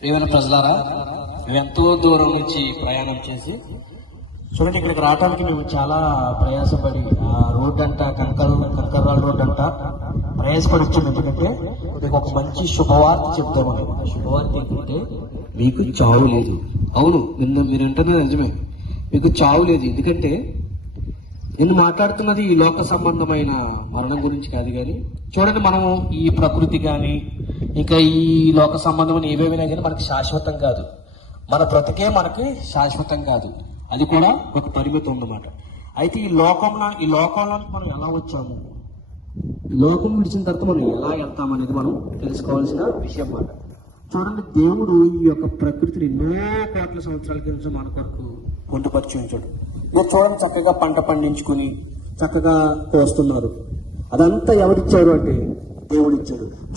ప్రియమైన ప్రజలారా, మేము ఎంతో దూరం నుంచి ప్రయాణం చేసి చూడండి, ఇక్కడికి రావడానికి మేము చాలా ప్రయాసపడి రోడ్ అంట కంకర్రాల రోడ్ అంట ప్రయాసపడి వచ్చింది. ఎందుకంటే మీకు ఒక మంచి శుభవార్త చెప్తామని. శుభవార్త ఏంటంటే మీకు చావు లేదు. అవును, మీరు అంటున్నది నిజమే. మీకు చావు లేదు. ఎందుకంటే నేను మాట్లాడుతున్నది ఈ లోక సంబంధమైన మరణం గురించి కాదు. కానీ చూడండి, మనము ఈ ప్రకృతి కానీ ఇంకా ఈ లోక సంబంధమైన ఏవేమైనా కానీ మనకి శాశ్వతం కాదు. మన బ్రతికే మనకి శాశ్వతం కాదు. అది కూడా ఒక పరిమితి ఉందన్నమాట. అయితే ఈ లోకంలోకి మనం ఎలా వచ్చాము, లోకం విడిచిన తర్వాత మనం ఎలా వెళ్తామనేది మనం తెలుసుకోవాల్సిన విషయం అన్నమాట. చూడండి, దేవుడు ఈ యొక్క ప్రకృతిని ఎన్నో కోట్ల సంవత్సరాల కింద మన కొరకు పొందుపరిచి ఉంచాడు. మీరు చూడండి, చక్కగా పంట పండించుకుని చక్కగా కోస్తున్నారు. అదంతా ఎవరిచ్చారు అంటే దేవుడిచ్చాడు.